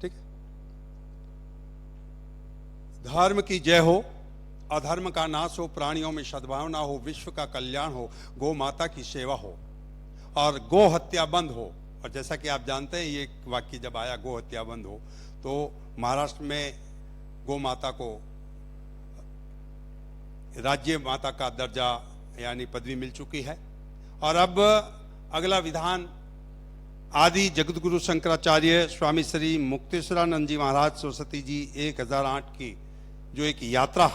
ठीक है। धर्म की जय हो, अधर्म का नाश हो, प्राणियों में सद्भावना हो, विश्व का कल्याण हो, गौ माता की सेवा हो और गो हत्या बंद हो। और जैसा कि आप जानते हैं, ये वाक्य जब आया गो हत्या बंद हो, तो महाराष्ट्र में गौ माता को राज्य माता का दर्जा यानी पदवी मिल चुकी है। और अब अगला विधान आदि जगतगुरु शंकराचार्य स्वामी श्री मुक्तेश्वरानंद जी महाराज सरस्वती जी 1008 की जो एक यात्रा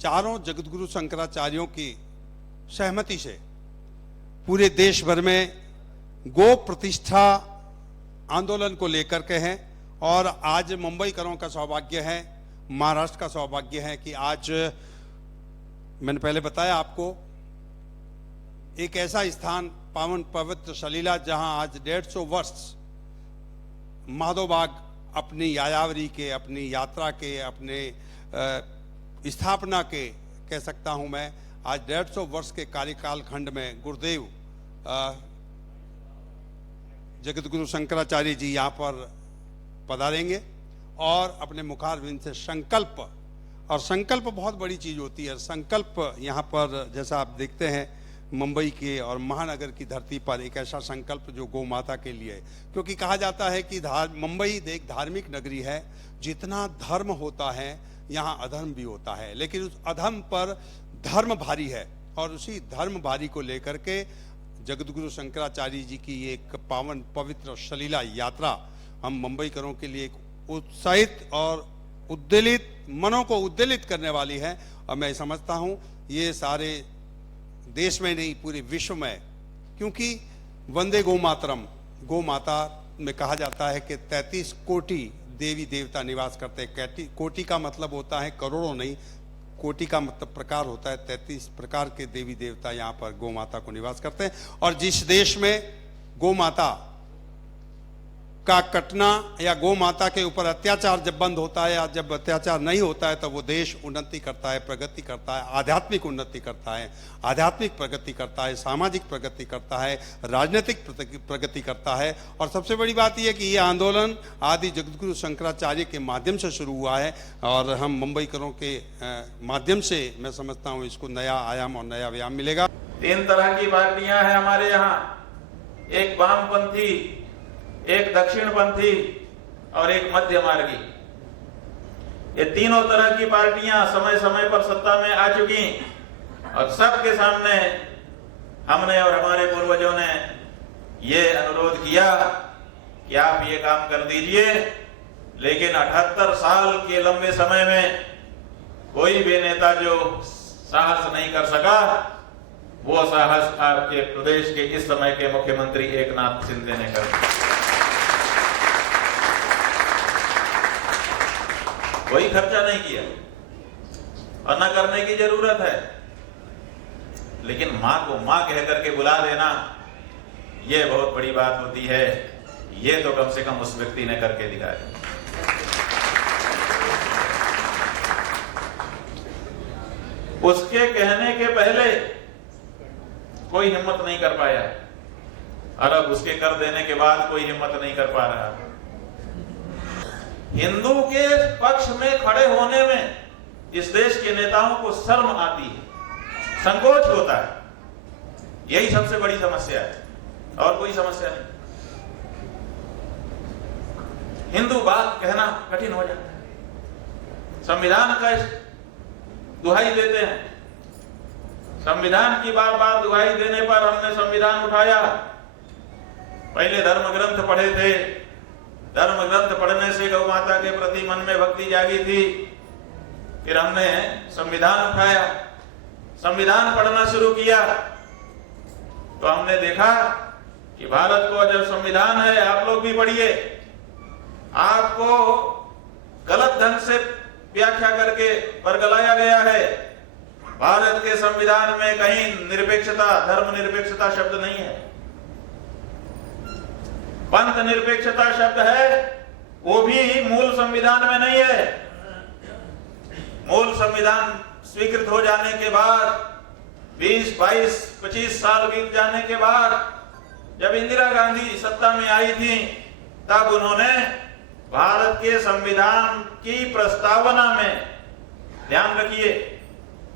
चारों जगतगुरु शंकराचार्यों की सहमति से पूरे देश भर में गो प्रतिष्ठा आंदोलन को लेकर के हैं। और आज मुंबईकरों का सौभाग्य है, महाराष्ट्र का सौभाग्य है कि आज मैंने पहले बताया आपको एक ऐसा स्थान पावन पवित्र सलीला जहां आज 150 वर्ष माधोबाग अपनी यायावरी के, अपनी यात्रा के, अपने स्थापना के कह सकता हूं मैं, आज 150 वर्ष के कार्यकाल खंड में गुरुदेव जगतगुरु शंकराचार्य जी यहाँ पर पधारेंगे और अपने मुखारविंद से संकल्प, और संकल्प बहुत बड़ी चीज होती है। संकल्प यहाँ पर जैसा आप देखते हैं मुंबई के और महानगर की धरती पर एक ऐसा संकल्प जो गौ माता के लिए है, क्योंकि कहा जाता है कि मुंबई एक धार्मिक नगरी है, जितना धर्म होता है यहाँ अधर्म भी होता है, लेकिन उस अधर्म पर धर्म भारी है। और उसी धर्म भारी को लेकर के जगतगुरु शंकराचार्य जी की एक पावन पवित्र सलीला यात्रा हम मुंबईकरों के लिए एक उत्साहित और उद्वेलित, मनों को उद्वेलित करने वाली है। और मैं समझता हूँ ये सारे देश में नहीं पूरे विश्व में, क्योंकि वंदे गौ मातरम, गौ माता में कहा जाता है कि 33 कोटि देवी देवता निवास करते हैं। कोटि का मतलब होता है करोड़ों नहीं, कोटि का मतलब प्रकार होता है। 33 प्रकार के देवी देवता यहाँ पर गौ माता को निवास करते हैं। और जिस देश में गौ माता का कटना या गौ माता के ऊपर अत्याचार जब बंद होता है या जब अत्याचार नहीं होता है, तो वो देश उन्नति करता है, प्रगति करता है, आध्यात्मिक उन्नति करता है, आध्यात्मिक प्रगति करता है, सामाजिक प्रगति करता है, राजनीतिक प्रगति करता है। और सबसे बड़ी बात यह कि ये आंदोलन आदि जगतगुरु शंकराचार्य के माध्यम से शुरू हुआ है और हम मुंबईकरों के माध्यम से मैं समझता हूँ इसको नया आयाम और नया व्यायाम मिलेगा। 3 तरह की पार्टियां हैं हमारे यहाँ, एक वामपंथी, एक दक्षिणपंथी और एक मध्य मार्गी। ये तीनों तरह की पार्टियां समय समय पर सत्ता में आ चुकी और सबके सामने हमने और हमारे पूर्वजों ने ये अनुरोध किया कि आप ये काम कर दीजिए, लेकिन 78 साल के लंबे समय में कोई भी नेता जो साहस नहीं कर सका, वो साहस आपके प्रदेश के इस समय के मुख्यमंत्री एकनाथ शिंदे ने कर दिया। कोई खर्चा नहीं किया और न करने की जरूरत है, लेकिन मां को मां कह करके बुला देना यह बहुत बड़ी बात होती है। ये तो कम से कम उस व्यक्ति ने करके दिखाया। उसके कहने के पहले कोई हिम्मत नहीं कर पाया और अब उसके कर देने के बाद कोई हिम्मत नहीं कर पा रहा। हिंदू के पक्ष में खड़े होने में इस देश के नेताओं को शर्म आती है, संकोच होता है। यही सबसे बड़ी समस्या है और कोई समस्या नहीं। हिंदू बात कहना कठिन हो जाता है। संविधान का दुहाई देते हैं, संविधान की बार बार दुहाई देने पर हमने संविधान उठाया। पहले धर्म ग्रंथ पढ़े थे, धर्म ग्रंथ पढ़ने से गौ माता के प्रति मन में भक्ति जागी थी। फिर हमने संविधान उठाया, संविधान पढ़ना शुरू किया तो हमने देखा कि भारत को जब संविधान है, आप लोग भी पढ़िए, आपको गलत ढंग से व्याख्या करके बरगलाया गया है। भारत के संविधान में कहीं निरपेक्षता, धर्म निरपेक्षता शब्द नहीं है, पंथ निरपेक्षता शब्द है, वो भी मूल संविधान में नहीं है। मूल संविधान स्वीकृत हो जाने के बाद 20, 22, 25 साल बीत जाने के बाद जब इंदिरा गांधी सत्ता में आई थी तब उन्होंने भारत के संविधान की प्रस्तावना में, ध्यान रखिए,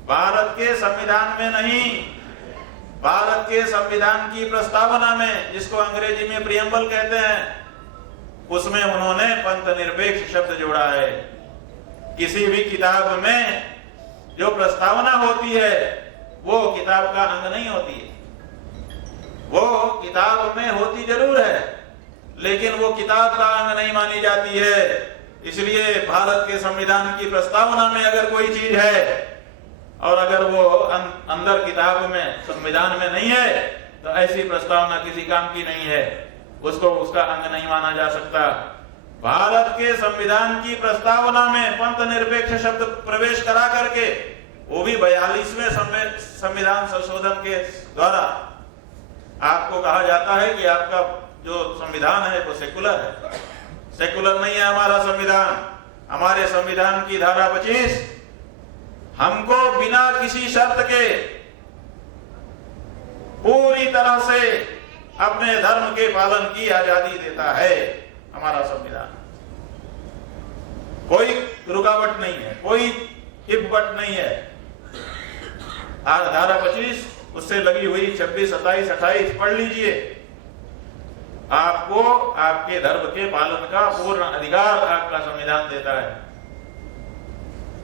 भारत के संविधान में नहीं, भारत के संविधान की प्रस्तावना में, जिसको अंग्रेजी में प्रियम्बल कहते हैं, उसमें उन्होंने पंथ निरपेक्ष शब्द जोड़ा है। किसी भी किताब में जो प्रस्तावना होती है वो किताब का अंग नहीं होती है। वो किताब में होती जरूर है, लेकिन वो किताब का अंग नहीं मानी जाती है। इसलिए भारत के संविधान की प्रस्तावना में अगर कोई चीज है और अगर वो अंदर किताब में, संविधान में नहीं है, तो ऐसी प्रस्तावना किसी काम की नहीं है, उसको उसका अंग नहीं माना जा सकता। भारत के संविधान की प्रस्तावना में पंथ निरपेक्ष शब्द प्रवेश करा करके, वो भी 42वें संविधान संशोधन के द्वारा आपको कहा जाता है कि आपका जो संविधान है वो सेकुलर है। सेकुलर नहीं है हमारा संविधान। हमारे संविधान की धारा 25 हमको बिना किसी शर्त के पूरी तरह से अपने धर्म के पालन की आजादी देता है। हमारा संविधान कोई रुकावट नहीं है, कोई हिब्बट नहीं है। धारा 25 उससे लगी हुई 26, 27, 28 पढ़ लीजिए। आपको आपके धर्म के पालन का पूर्ण अधिकार आपका संविधान देता है।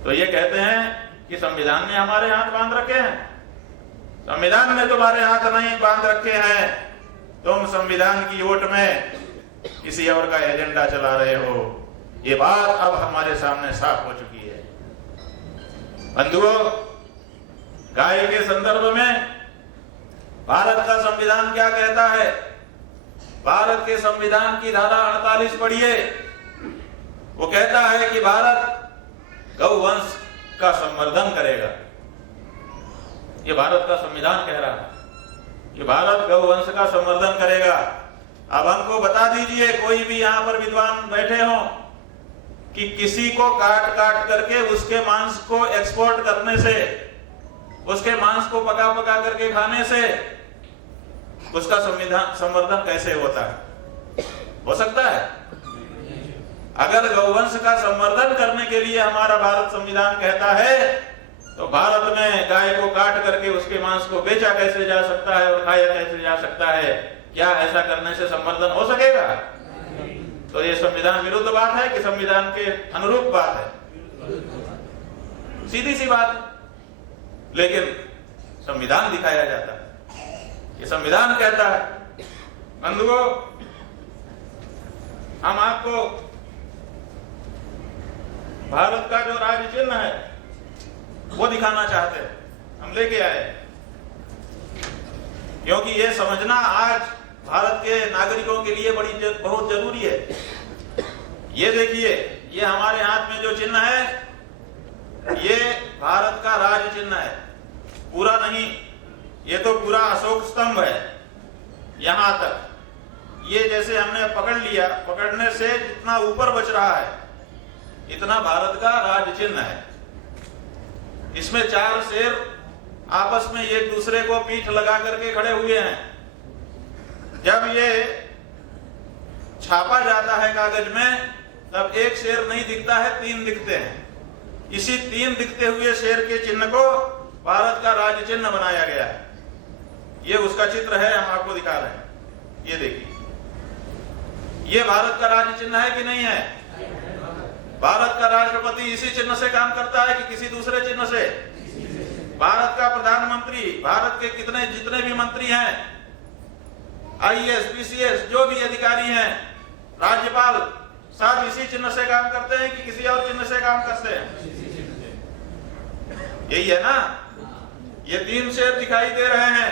तो ये कहते हैं कि संविधान ने हमारे हाथ बांध रखे हैं। संविधान ने तुम्हारे हाथ नहीं बांध रखे हैं। तुम संविधान की ओट में किसी और का एजेंडा चला रहे हो। ये बात अब हमारे सामने साफ हो चुकी है। बंधुओं, गाय के संदर्भ में भारत का संविधान क्या कहता है? भारत के संविधान की धारा 48 पढ़िए। वो कहता है कि भारत गौवंश का संवर्धन करेगा। ये भारत का संविधान कह रहा है कि भारत गौवंश का संवर्धन करेगा। अब हमको बता दीजिए, कोई भी यहाँ पर विद्वान बैठे हो, कि किसी को काट काट करके उसके मांस को एक्सपोर्ट करने से, उसके मांस को पका पका करके खाने से उसका संवर्धन कैसे होता है? हो सकता है? अगर गौवंश का संवर्धन करने के लिए हमारा भारत संविधान कहता है, तो भारत में गाय को काट करके उसके मांस को बेचा कैसे जा सकता है और खाया कैसे जा सकता है? क्या ऐसा करने से संवर्धन हो सकेगा? तो ये संविधान विरुद्ध बात है कि संविधान के अनुरूप बात है? सीधी सी बात। लेकिन संविधान दिखाया जाता है, ये संविधान कहता है। बंधुओं, हम आपको भारत का जो राज्य चिन्ह है वो दिखाना चाहते हैं, हम लेके आए, क्योंकि ये समझना आज भारत के नागरिकों के लिए बहुत जरूरी है। ये देखिए, ये हमारे हाथ में जो चिन्ह है, ये भारत का राज्य चिन्ह है। पूरा नहीं, ये तो पूरा अशोक स्तंभ है यहां तक। ये जैसे हमने पकड़ लिया, पकड़ने से जितना ऊपर बच रहा है इतना भारत का राज्य चिन्ह है। इसमें 4 शेर आपस में एक दूसरे को पीठ लगा करके खड़े हुए हैं। जब ये छापा जाता है कागज में, तब एक शेर नहीं दिखता है, 3 दिखते हैं। इसी 3 दिखते हुए शेर के चिन्ह को भारत का राज्य चिन्ह बनाया गया है। ये उसका चित्र है, हम आपको दिखा रहे हैं। ये देखिए, ये भारत का राज्य चिन्ह है कि नहीं है? भारत का राष्ट्रपति इसी चिन्ह से काम करता है कि किसी दूसरे चिन्ह से? भारत का प्रधानमंत्री, भारत के जितने भी मंत्री हैं, IAS, PCS, जो भी अधिकारी हैं, राज्यपाल, सब इसी चिन्ह से काम करते हैं कि किसी और चिन्ह से काम करते हैं? यही है ना? ये 3 शेर दिखाई दे रहे हैं।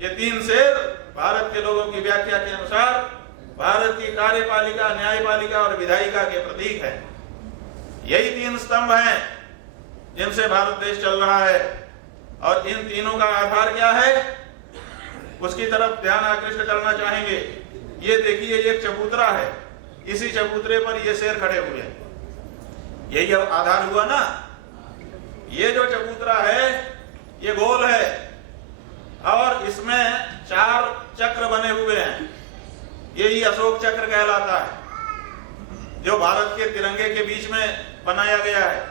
ये 3 शेर भारत के लोगों की व्याख्या के अनुसार भारत की कार्यपालिका, न्यायपालिका और विधायिका के प्रतीक है। यही 3 स्तंभ हैं जिनसे भारत देश चल रहा है। और इन तीनों का आधार क्या है, उसकी तरफ ध्यान आकृष्ट करना चाहेंगे। ये देखिए, एक चबूतरा है, इसी चबूतरे पर ये शेर खड़े हुए हैं। यही आधार हुआ ना? ये जो चबूतरा है ये गोल है और इसमें 4 चक्र बने हुए हैं। यही अशोक चक्र कहलाता है, जो भारत के तिरंगे के बीच में बनाया गया है।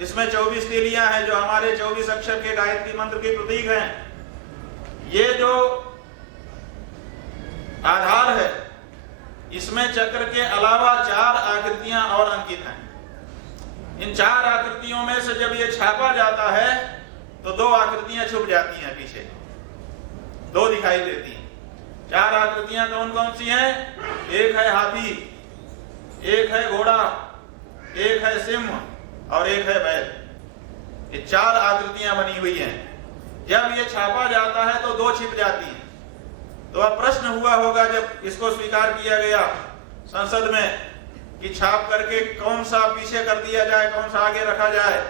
इसमें 24 तीलियां हैं जो हमारे 24 अक्षर के गायत्री मंत्र के प्रतीक हैं। ये जो आधार है, इसमें चक्र के अलावा 4 आकृतियां और अंकित हैं। इन 4 आकृतियों में से जब ये छापा जाता है तो 2 आकृतियां छुप जाती हैं, पीछे 2 दिखाई देती हैं। 4 आकृतियां कौन कौन सी हैं? एक है हाथी, एक है घोड़ा, एक है सिंह और एक है बैल। ये 4 आकृतियां बनी हुई हैं। जब ये छापा जाता है तो 2 छिप जाती हैं। तो अब प्रश्न हुआ होगा जब इसको स्वीकार किया गया संसद में कि छाप करके कौन सा पीछे कर दिया जाए, कौन सा आगे रखा जाए,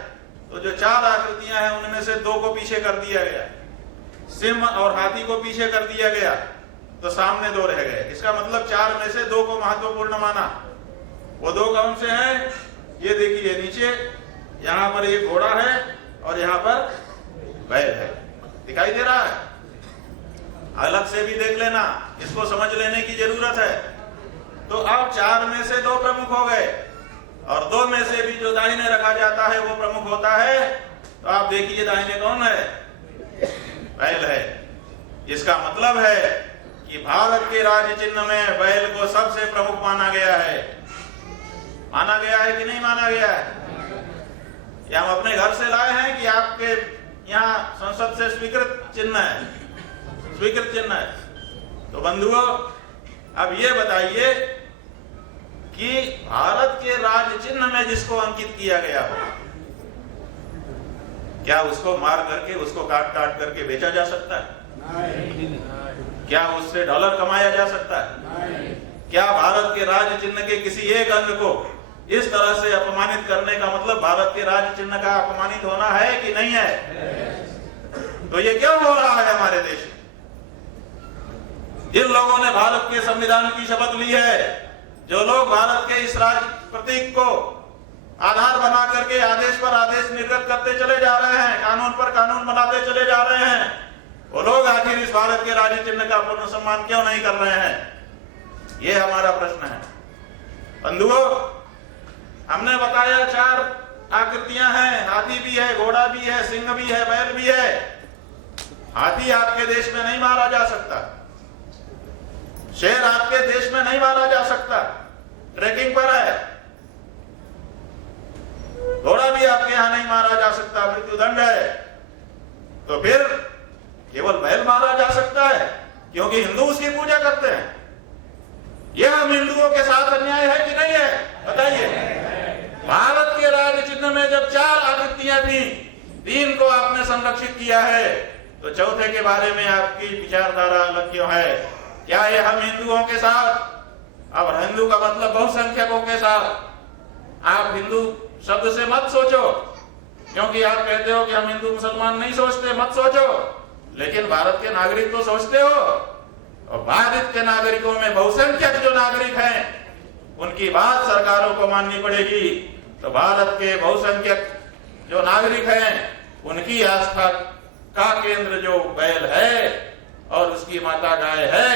तो जो 4 आकृतियां हैं उनमें से 2 को पीछे कर दिया गया, सिंह और हाथी को पीछे कर दिया गया, तो सामने 2 रह गए। इसका मतलब 4 में से 2 को महत्वपूर्ण माना। वो 2 कौन से हैं? ये देखिए नीचे, यहाँ पर एक घोड़ा है और यहाँ पर बैल है, दिखाई दे रहा है। अलग से भी देख लेना, इसको समझ लेने की जरूरत है। तो अब 4 में से 2 प्रमुख हो गए और 2 में से भी जो दाहिने रखा जाता है वो प्रमुख होता है। तो आप देखिए दाहिने कौन है? बैल है। इसका मतलब है कि भारत के राज्य चिन्ह में बैल को सबसे प्रमुख माना गया है। माना गया है कि नहीं माना गया है? या हम अपने घर से लाए हैं कि आपके यहाँ संसद से स्वीकृत चिन्ह है? स्वीकृत चिन्ह है। तो बंधुओं, अब ये बताइए कि भारत के राज्य चिन्ह में जिसको अंकित किया गया हो, क्या उसको मार करके, उसको काट काट करके बेचा जा सकता है? नहीं। क्या उससे डॉलर कमाया जा सकता है? नहीं। क्या भारत के राज्य चिन्ह के किसी एक अंग को इस तरह से अपमानित करने का मतलब भारत के राज्य चिन्ह का अपमानित होना है कि नहीं है? तो ये क्यों हो रहा है हमारे देश में? जिन लोगों ने भारत के संविधान की शपथ ली है, जो लोग भारत के इस राज्य प्रतीक को आधार बना करके आदेश पर आदेश निर्गत करते चले जा रहे हैं, कानून पर कानून बनाते चले जा रहे हैं, वो लोग आखिर इस भारत के राज्य चिन्ह का पूर्ण सम्मान क्यों नहीं कर रहे हैं? ये हमारा प्रश्न है। बंधुओं, हमने बताया 4 आकृतियां हैं, हाथी भी है, घोड़ा भी है, सिंह भी है, बैल भी है। हाथी आपके देश में नहीं मारा जा सकता, शेर आपके देश में नहीं मारा जा सकता, ट्रैकिंग पर है। घोड़ा भी आपके यहां नहीं मारा जा सकता, मृत्युदंड है। तो फिर केवल बैल मारा जा सकता है क्योंकि हिंदू उसकी पूजा करते हैं। यह हम हिंदुओं के साथ अन्याय है कि नहीं है? बताइए। भारत के राज्य चिन्ह में जब 4 आकृतियां थी, 3 को आपने संरक्षित किया है, तो चौथे के बारे में आपकी विचारधारा अलग क्यों है? क्या ये हम हिंदुओं के साथ, अब हिंदू का मतलब बहुसंख्यकों के साथ, आप हिंदू शब्द से मत सोचो, क्योंकि आप कहते हो कि हम हिंदू मुसलमान नहीं सोचते, मत सोचो, लेकिन भारत के नागरिक तो सोचते हो। और भारत के नागरिकों में बहुसंख्यक जो नागरिक हैं, उनकी बात सरकारों को माननी पड़ेगी। तो भारत के बहुसंख्यक जो नागरिक हैं, उनकी आस्था का केंद्र जो बैल है और उसकी माता गाय है,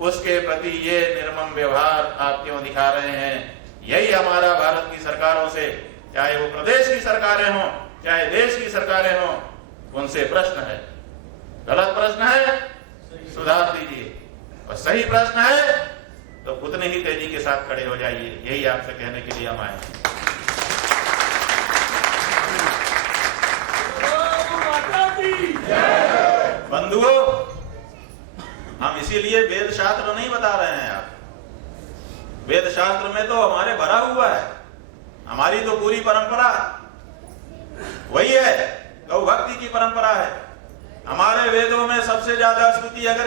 उसके प्रति ये निर्मम व्यवहार आप क्यों दिखा रहे हैं? यही हमारा भारत की सरकारों से, चाहे वो प्रदेश की सरकारें हों, चाहे देश की सरकारें हों, उनसे प्रश्न है। गलत प्रश्न है, सुधार दीजिए, और सही प्रश्न है तो उतनी ही तेजी के साथ खड़े हो जाइए। यही आपसे कहने के लिए हम आए हैं। बंधुओं, हम इसीलिए वेद शास्त्र नहीं बता रहे हैं आप। वेद शास्त्र में तो हमारे भरा हुआ है, हमारी तो पूरी परंपरा वही है, गौ भक्ति की परंपरा है। हमारे वेदों में सबसे ज्यादा स्तुति अगर